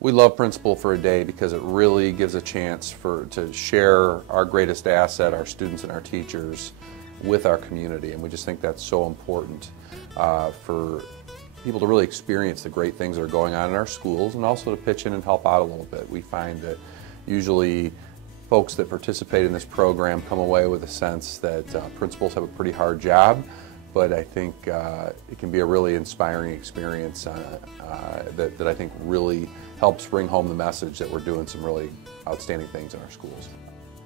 We love Principal for a Day because it really gives a chance to share our greatest asset, our students and our teachers, with our community, and we just think that's so important for people to really experience the great things that are going on in our schools, and also to pitch in and help out a little bit. We find that usually folks that participate in this program come away with a sense that principals have a pretty hard job, but I think it can be a really inspiring experience that I think really helps bring home the message that we're doing some really outstanding things in our schools.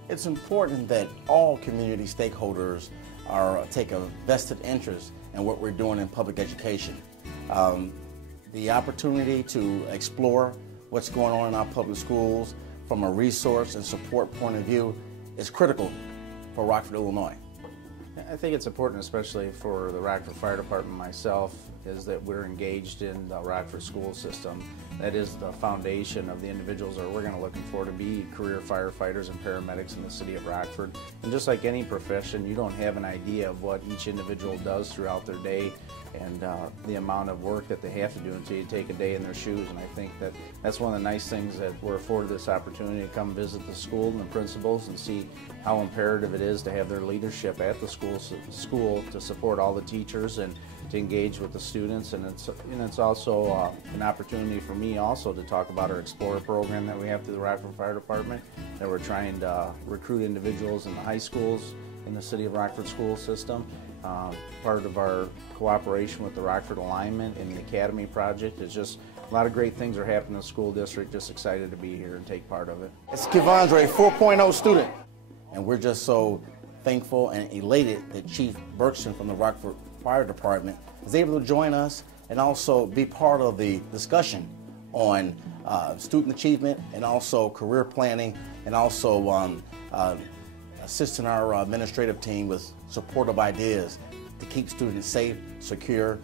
It's important that all community stakeholders take a vested interest in what we're doing in public education. The opportunity to explore what's going on in our public schools from a resource and support point of view is critical for Rockford, Illinois. I think it's important, especially for the Rockford Fire Department, myself, is that we're engaged in the Rockford school system. That is the foundation of the individuals that we're going to looking for to be career firefighters and paramedics in the city of Rockford. And just like any profession, you don't have an idea of what each individual does throughout their day and the amount of work that they have to do until you take a day in their shoes. And I think that that's one of the nice things that we're afforded this opportunity to come visit the school and the principals and see how imperative it is to have their leadership at the school to support all the teachers and to engage with the students. And it's also an opportunity for me also to talk about our Explorer program that we have through the Rockford Fire Department, that we're trying to recruit individuals in the high schools in the City of Rockford school system. Part of our cooperation with the Rockford Alignment and the Academy project is just a lot of great things are happening in the school district. Just excited to be here and take part of it. It's Kevondre, 4.0 student, and we're just so thankful and elated that Chief Berkson from the Rockford Fire Department is able to join us and also be part of the discussion on student achievement and also career planning, and also assisting our administrative team with supportive ideas to keep students safe, secure,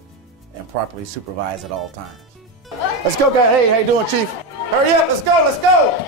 and properly supervised at all times. Let's go, guys. Hey, how you doing, Chief? Hurry up, let's go, let's go!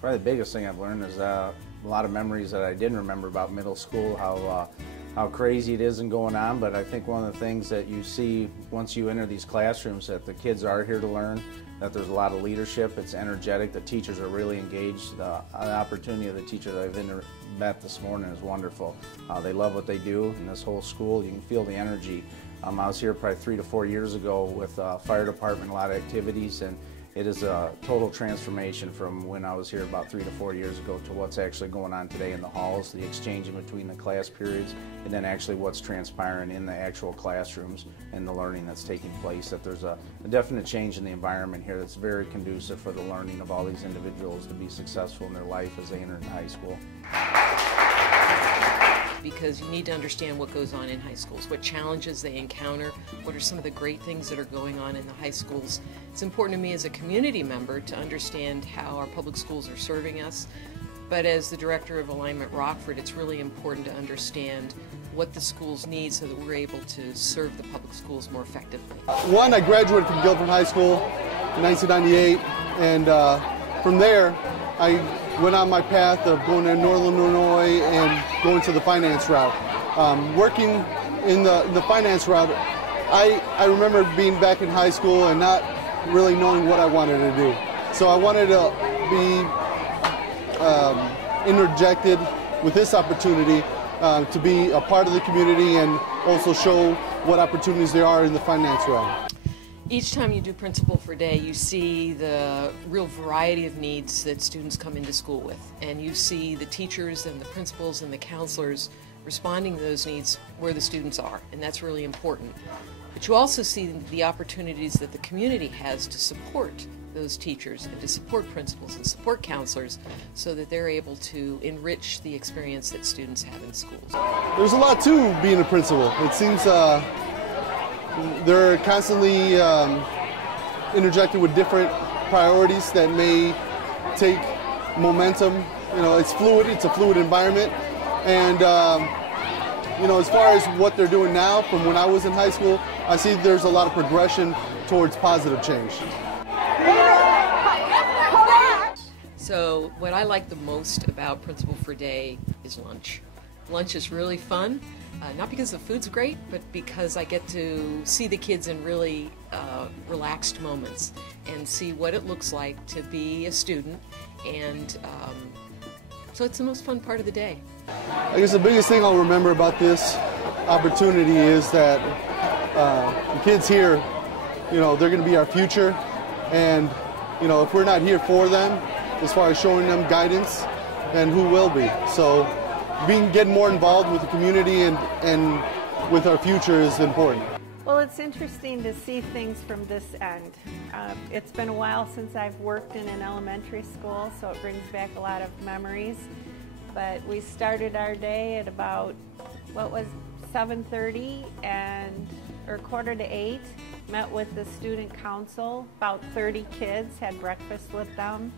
Probably the biggest thing I've learned is a lot of memories that I didn't remember about middle school, how crazy it isn't going on, but I think one of the things that you see once you enter these classrooms, that the kids are here to learn, that there's a lot of leadership, it's energetic, the teachers are really engaged. The opportunity of the teacher that I've met this morning is wonderful. They love what they do in this whole school. You can feel the energy. I was here probably 3 to 4 years ago with fire department, a lot of activities, and it is a total transformation from when I was here about 3 to 4 years ago to what's actually going on today in the halls, the exchange in between the class periods, and then actually what's transpiring in the actual classrooms and the learning that's taking place. That there's a definite change in the environment here that's very conducive for the learning of all these individuals to be successful in their life as they enter into high school. Because you need to understand what goes on in high schools, what challenges they encounter, what are some of the great things that are going on in the high schools. It's important to me as a community member to understand how our public schools are serving us, but as the Director of Alignment Rockford, it's really important to understand what the schools need so that we're able to serve the public schools more effectively. One, I graduated from Guilford High School in 1998, and from there I went on my path of going to Northern Illinois and going to the finance route. Working in the finance route, I remember being back in high school and not really knowing what I wanted to do. So I wanted to be interjected with this opportunity to be a part of the community and also show what opportunities there are in the finance realm. Each time you do Principal for a Day, you see the real variety of needs that students come into school with, and you see the teachers and the principals and the counselors responding to those needs where the students are, and that's really important. But you also see the opportunities that the community has to support those teachers and to support principals and support counselors so that they're able to enrich the experience that students have in schools. There's a lot to being a principal. It seems they're constantly interjected with different priorities that may take momentum. You know, it's fluid, it's a fluid environment. And, you know, as far as what they're doing now from when I was in high school, I see there's a lot of progression towards positive change. So what I like the most about Principal for a Day is lunch. Lunch is really fun. Not because the food's great, but because I get to see the kids in really relaxed moments and see what it looks like to be a student. And so it's the most fun part of the day. I guess the biggest thing I'll remember about this opportunity is that the kids here, they're going to be our future. And, if we're not here for them, as far as showing them guidance, then who will be? So getting more involved with the community and with our future is important. Well, it's interesting to see things from this end. It's been a while since I've worked in an elementary school, so it brings back a lot of memories. But we started our day at about, 7:30 or 7:45, met with the student council, about 30 kids, had breakfast with them.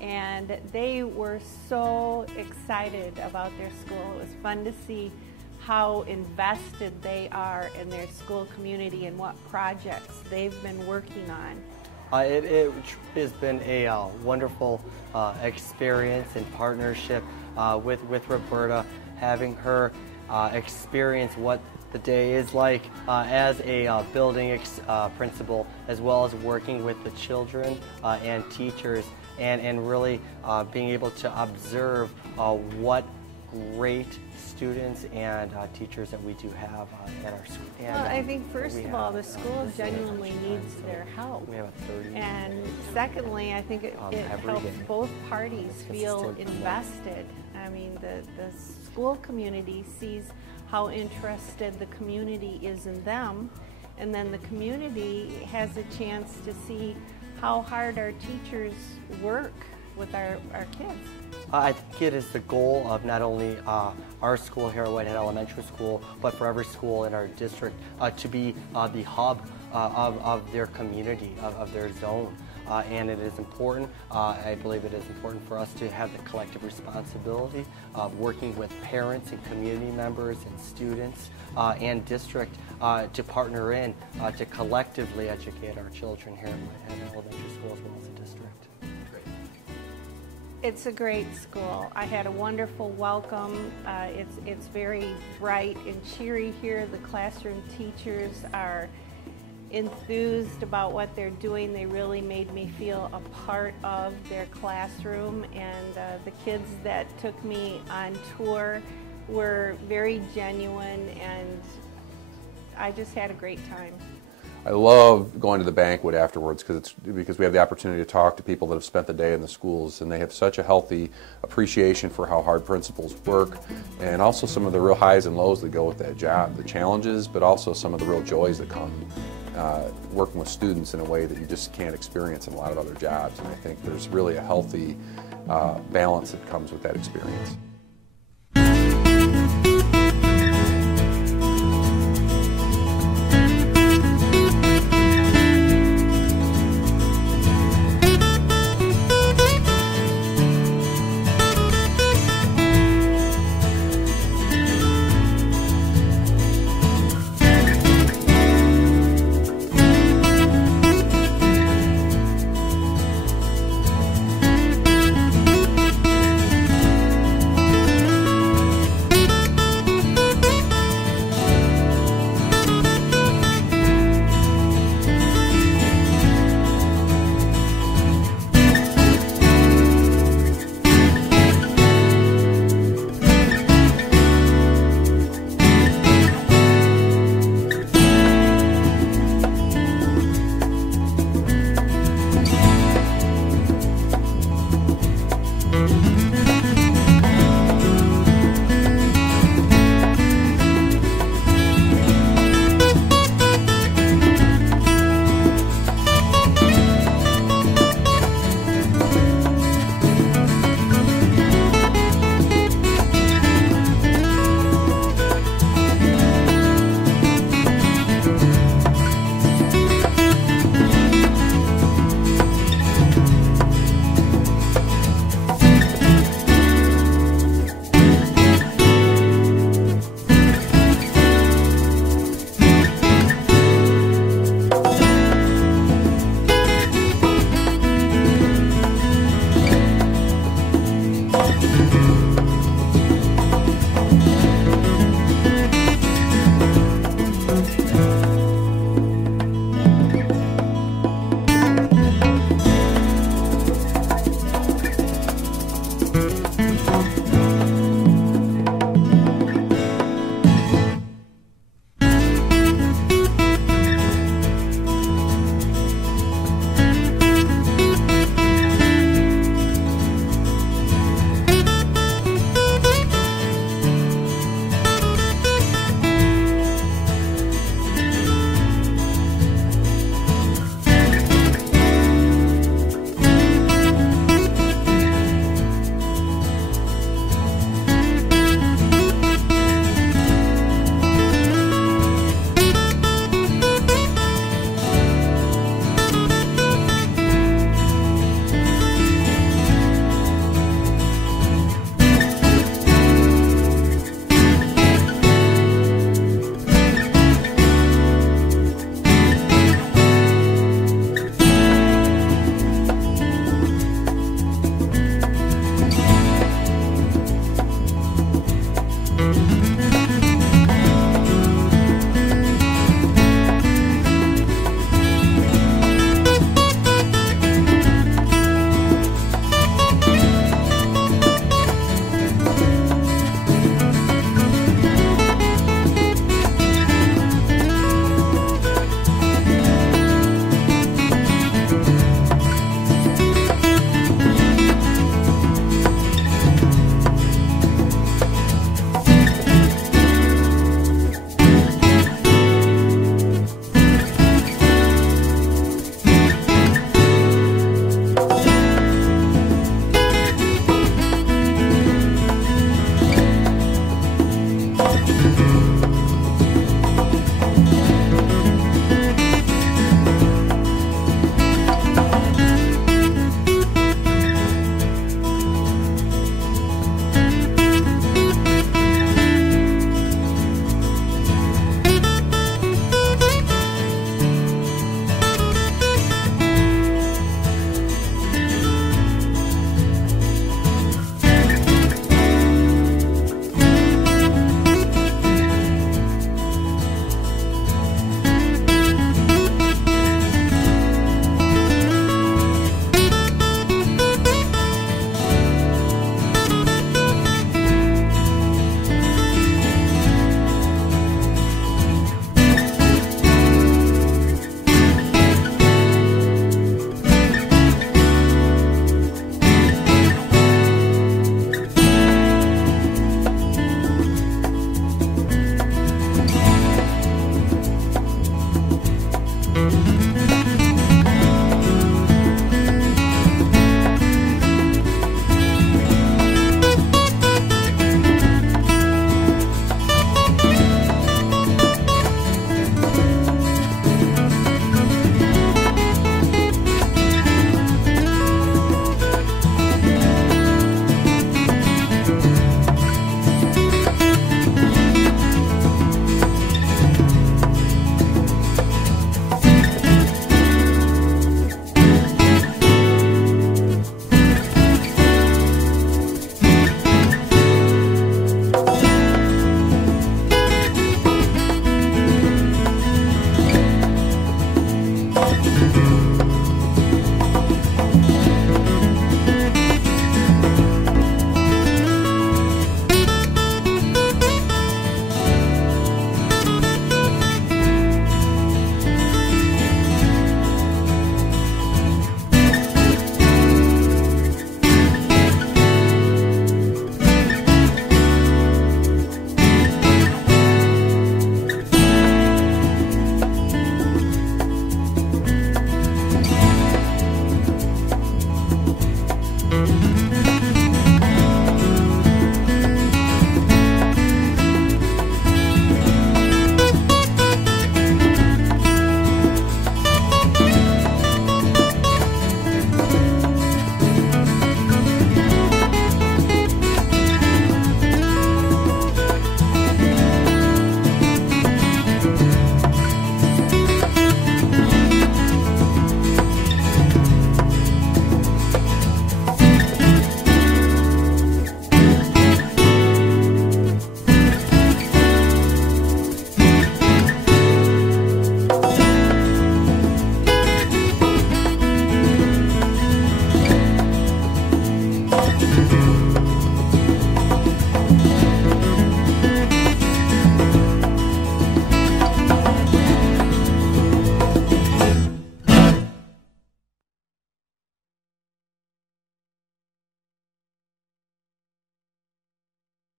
And they were so excited about their school. It was fun to see how invested they are in their school community and what projects they've been working on. It has been a wonderful experience and partnership with Roberta, having her experience what the day is like as a building principal, as well as working with the children and teachers, and really being able to observe what great students and teachers that we do have at our school. Well, I think first of all, the school genuinely needs their help. We have 30. And secondly, I think it helps both parties feel invested. I mean, the school community sees how interested the community is in them, and then the community has a chance to see how hard our teachers work with our kids. I think it is the goal of not only our school here at Whitehead Elementary School, but for every school in our district to be the hub of their community, of their zone. And it is important, I believe it is important for us to have the collective responsibility of working with parents and community members and students and district to partner in to collectively educate our children here at Elementary School as well as the district. It's a great school. I had a wonderful welcome. It's very bright and cheery here. The classroom teachers are enthused about what they're doing. They really made me feel a part of their classroom, and the kids that took me on tour were very genuine, and I just had a great time. I love going to the banquet afterwards because we have the opportunity to talk to people that have spent the day in the schools, and they have such a healthy appreciation for how hard principals work, and also some of the real highs and lows that go with that job, the challenges, but also some of the real joys that come working with students in a way that you just can't experience in a lot of other jobs. And I think there's really a healthy balance that comes with that experience.